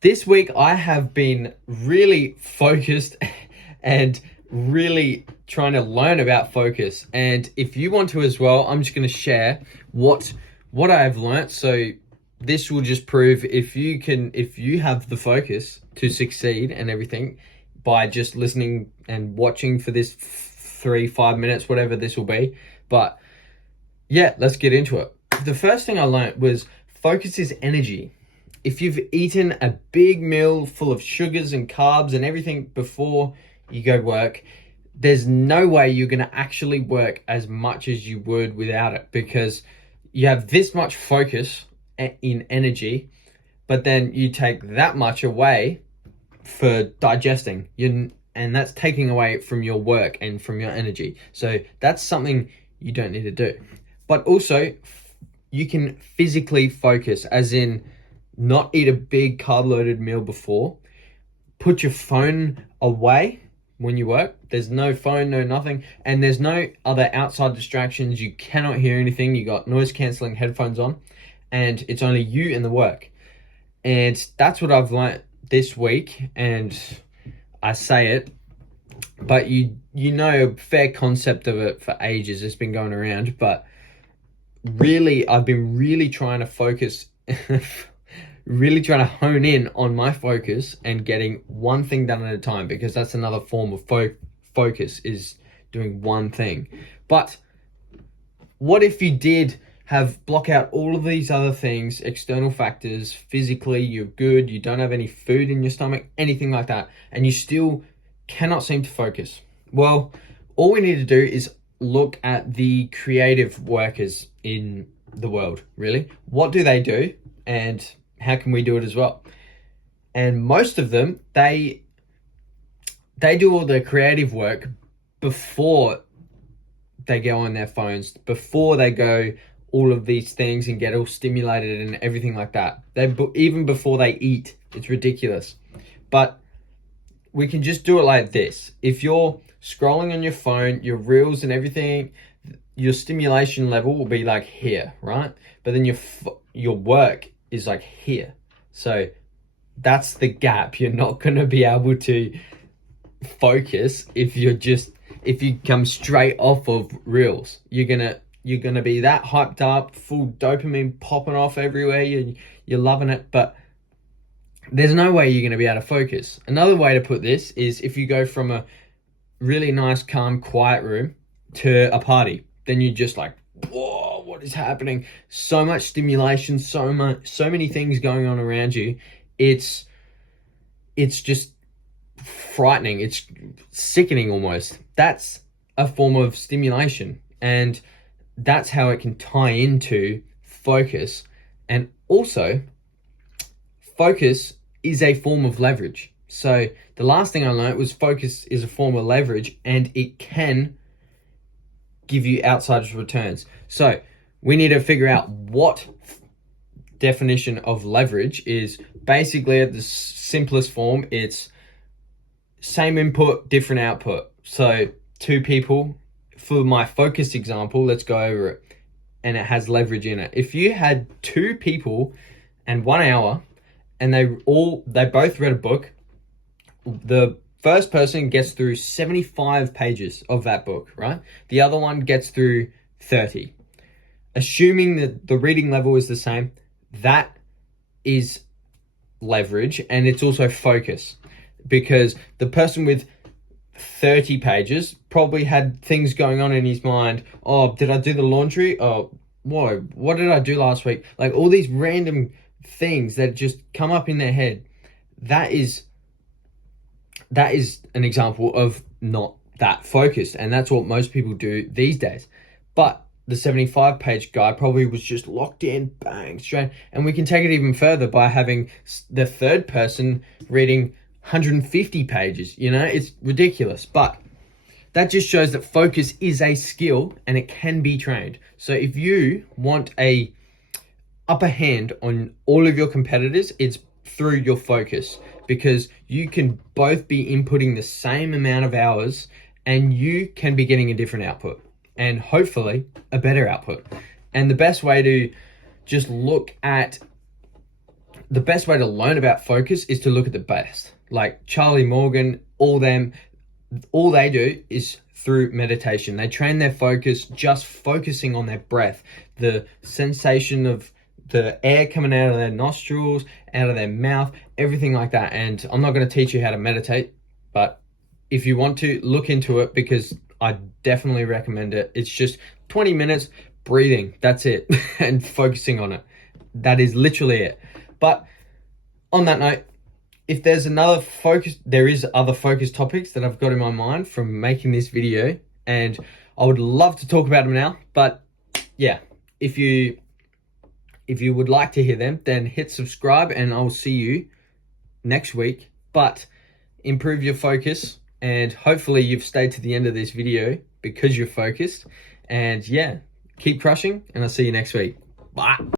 This week I have been really focused and really trying to learn about focus. And if you want to as well, I'm just going to share what I have learnt. So this will just prove if you have the focus to succeed and everything by just listening and watching for this 3-5 minutes, whatever this will be. But yeah, let's get into it. The first thing I learnt was focus is energy. If you've eaten a big meal full of sugars and carbs and everything before you go work, there's no way you're going to actually work as much as you would without it, because you have this much focus in energy, but then you take that much away for digesting, and that's taking away from your work and from your energy. So that's something you don't need to do. But also, you can physically focus, as in not eat a big carb-loaded meal before. Put your phone away when you work. There's no phone, no nothing. And there's no other outside distractions. You cannot hear anything. You got noise-cancelling headphones on. And it's only you and the work. And that's what I've learned this week. And I say it, but you know a fair concept of it for ages. It's been going around. But really, I've been really trying to focus really trying to hone in on my focus and getting one thing done at a time, because that's another form of focus, is doing one thing. But what if you did have block out all of these other things, external factors, physically you're good, you don't have any food in your stomach, anything like that, and you still cannot seem to focus? Well, all we need to do is look at the creative workers in the world, really. What do they do, and how can we do it as well? And most of them, they do all their creative work before they go on their phones, before they go all of these things and get all stimulated and everything like that. Even before they eat. It's ridiculous. But we can just do it like this. If you're scrolling on your phone, your reels and everything, your stimulation level will be like here, right? But then your work is like here. So that's the gap. You're not going to be able to focus if you come straight off of reels. You're going to be that hyped up, full dopamine popping off everywhere. You're loving it, but there's no way you're going to be able to focus. Another way to put this is if you go from a really nice, calm, quiet room to a party, then you're just like, whoa, what is happening? So much stimulation, so many things going on around you. It's just frightening. It's sickening almost. That's a form of stimulation, and that's how it can tie into focus. And also, focus is a form of leverage. So the last thing I learned was focus is a form of leverage, and it can give you outside returns. So we need to figure out what definition of leverage is. Basically, at the simplest form, it's same input, different output. So two people, for my focus example, let's go over it, and it has leverage in it. If you had two people and 1 hour, and they both read a book, the first person gets through 75 pages of that book, right? The other one gets through 30. Assuming that the reading level is the same, that is leverage, and it's also focus, because the person with 30 pages probably had things going on in his mind. Oh, did I do the laundry? Oh, whoa, what did I do last week? Like all these random things that just come up in their head. That is an example of not that focused, and that's what most people do these days. But the 75-page guy probably was just locked in, bang, straight. And we can take it even further by having the third person reading 150 pages. It's ridiculous. But that just shows that focus is a skill, and it can be trained. So if you want a upper hand on all of your competitors, it's through your focus, because you can both be inputting the same amount of hours, and you can be getting a different output, and hopefully a better output. And the best way to just look at the best way to learn about focus is to look at the best, like Charlie Morgan, all them. All they do is through meditation. They train their focus just focusing on their breath, the sensation of the air coming out of their nostrils, out of their mouth, everything like that. And I'm not going to teach you how to meditate, but if you want to, look into it, because I definitely recommend it. It's just 20 minutes breathing, that's it, and focusing on it. That is literally it. But on that note, if there's another focus, there is other focus topics that I've got in my mind from making this video, and I would love to talk about them now. But yeah, if you would like to hear them, then hit subscribe and I'll see you next week. But improve your focus, and hopefully you've stayed to the end of this video because you're focused. And yeah, keep crushing, and I'll see you next week. Bye.